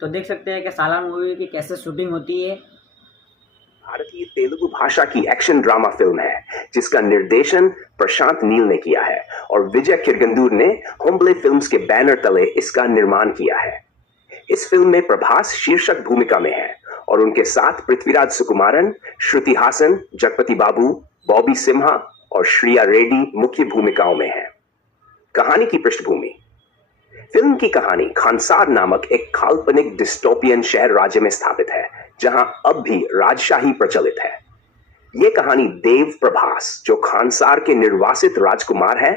तो देख सकते हैं कि सालार मूवी की कैसे शूटिंग होती है। भारतीय तेलुगु भाषा की एक्शन ड्रामा फिल्म है जिसका निर्देशन प्रशांत नील ने किया है और विजय किरगंदूर ने होम्बले फिल्म्स के बैनर तले इसका निर्माण किया है। इस फिल्म में प्रभास शीर्षक भूमिका में है और उनके साथ पृथ्वीराज सुकुमारन, श्रुति हासन, जगपति बाबू, बॉबी सिम्हा और श्रिया रेड्डी मुख्य भूमिकाओं में हैं। कहानी की पृष्ठभूमि। फिल्म की कहानी खानसार नामक एक काल्पनिक डिस्टोपियन शहर राज्य में स्थापित है जहां अब भी राजशाही प्रचलित है। यह कहानी देव प्रभास जो खानसार के निर्वासित राजकुमार है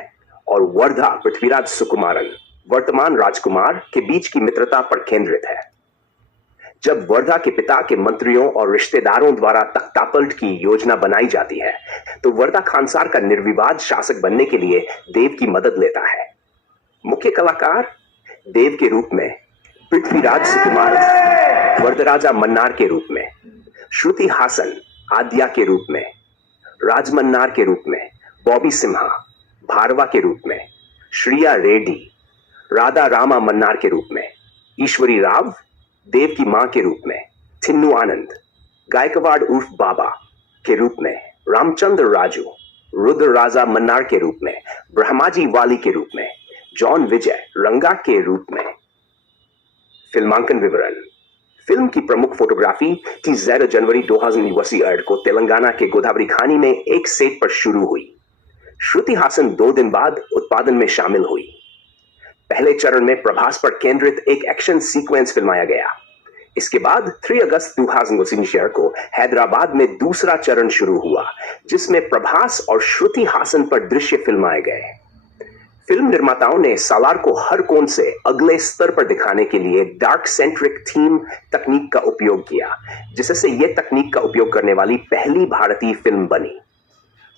और वर्धा पृथ्वीराज सुकुमारन वर्तमान राजकुमार के बीच की मित्रता पर केंद्रित है। जब वर्धा के पिता के मंत्रियों और रिश्तेदारों द्वारा तख्तापलट की योजना बनाई जाती है तो वर्धा खानसार का निर्विवाद शासक बनने के लिए देव की मदद लेता है। मुख्य कलाकार देव के रूप में पृथ्वीराज सुकुमारन, वरदराजा मन्नार के रूप में, श्रुति हासन आद्या के रूप में, राजमन्नार के रूप में, बॉबी सिम्हा भारवा के रूप में, श्रिया रेड्डी राधा रामा मन्नार के रूप में, ईश्वरी राव देव की मां के रूप में, थिन्नू आनंद गायकवाड़ उर्फ बाबा के रूप में, रामचंद्र राजू रुद्र राजा मन्नार के रूप में, ब्रह्माजी वाली के रूप में, जॉन विजय रंगा के रूप में। फिल्मांकन विवरण। फिल्म की प्रमुख फोटोग्राफी 30 जनवरी 2021 को तेलंगाना के गोदावरी खानी में एक सेट पर शुरू हुई। श्रुति हासन 2 दिन बाद उत्पादन में शामिल हुई। पहले चरण में प्रभास पर केंद्रित एक एक्शन सीक्वेंस फिल्माया गया। इसके बाद 3 अगस्त 2021 को हैदराबाद में दूसरा चरण शुरू हुआ जिसमें प्रभास और श्रुति हासन पर दृश्य फिल्माए गए। फिल्म निर्माताओं ने सालार को हर कोण से अगले स्तर पर दिखाने के लिए डार्क सेंट्रिक थीम तकनीक का उपयोग किया जिससे यह तकनीक का उपयोग करने वाली पहली भारतीय फिल्म बनी।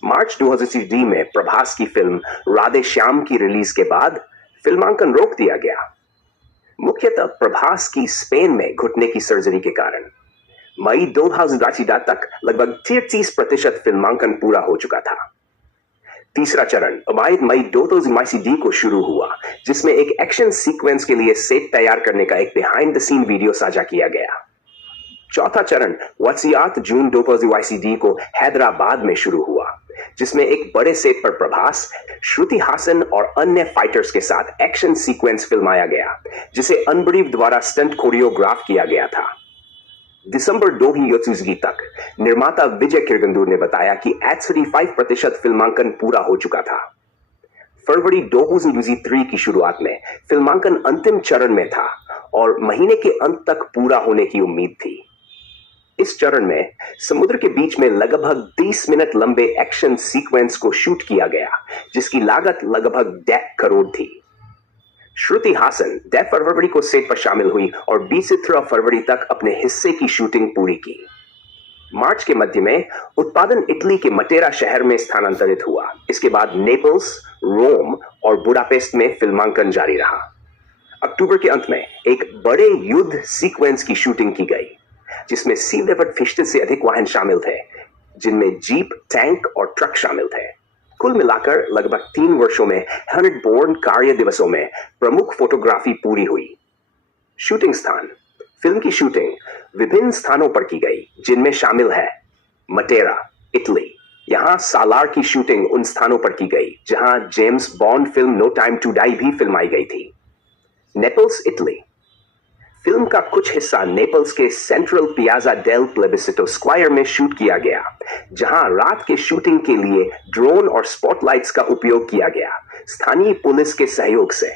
मार्च 2023 में प्रभास की फिल्म राधे श्याम की रिलीज के बाद फिल्मांकन रोक दिया गया, मुख्यतः प्रभास की स्पेन में घुटने की सर्जरी के कारण। मई 2022 तक लगभग 33% फिल्मांकन पूरा हो चुका था। तीसरा चरण मई 2022 को शुरू हुआ जिसमें एक एक्शन सीक्वेंस के लिए सेट तैयार करने का एक बिहाइंड द सीन वीडियो साझा किया गया। चौथा चरण वसीयात जून 2022 को हैदराबाद में शुरू हुआ जिसमें एक बड़े सेट पर प्रभास, श्रुति हासन और अन्य फाइटर्स के साथ एक्शन सीक्वेंस फिल्माया गया जिसे अनब्रीव द्वारा स्टंट कोरियोग्राफ किया गया था। दिसंबर 2021 तक निर्माता विजय किरगंदूर ने बताया कि 85% फिल्मांकन पूरा हो चुका था। फरवरी 2023 की शुरुआत में फिल्मांकन अंतिम चरण में था और महीने के अंत तक पूरा होने की उम्मीद थी। इस चरण में समुद्र के बीच में लगभग 20 मिनट लंबे एक्शन सीक्वेंस को शूट किया गया जिसकी लागत लगभग 1.5 करोड़ थी। श्रुति हासन 10 फरवरी को सेट पर शामिल हुई और 20 से 3 फरवरी तक अपने हिस्से की शूटिंग पूरी की। मार्च के मध्य में उत्पादन इटली के मटेरा शहर में स्थानांतरित हुआ। इसके बाद नेपल्स, रोम और बुडापेस्ट में फिल्मांकन जारी रहा। अक्टूबर के अंत में एक बड़े युद्ध सीक्वेंस की शूटिंग की गई जिसमें सी लेपर्ड 50 से अधिक वाहन शामिल थे जिनमें जीप, टैंक और ट्रक शामिल थे। कुल मिलाकर लगभग 3 वर्षों में 100 बोर्न कार्य दिवसों में प्रमुख फोटोग्राफी पूरी हुई। शूटिंग स्थान। फिल्म की शूटिंग विभिन्न स्थानों पर की गई जिनमें शामिल है मटेरा, इटली। यहां सालार की शूटिंग उन स्थानों पर की गई जहां James Bond film no time to die भी फिल्माई गई थी। Naples, Italy. फिल्म का कुछ हिस्सा नेपल्स के सेंट्रल पियाजा डेल प्लेबिसिटो स्क्वायर में शूट किया गया जहां रात के शूटिंग के लिए ड्रोन और स्पॉटलाइट्स का उपयोग किया गया स्थानीय पुलिस के सहयोग से।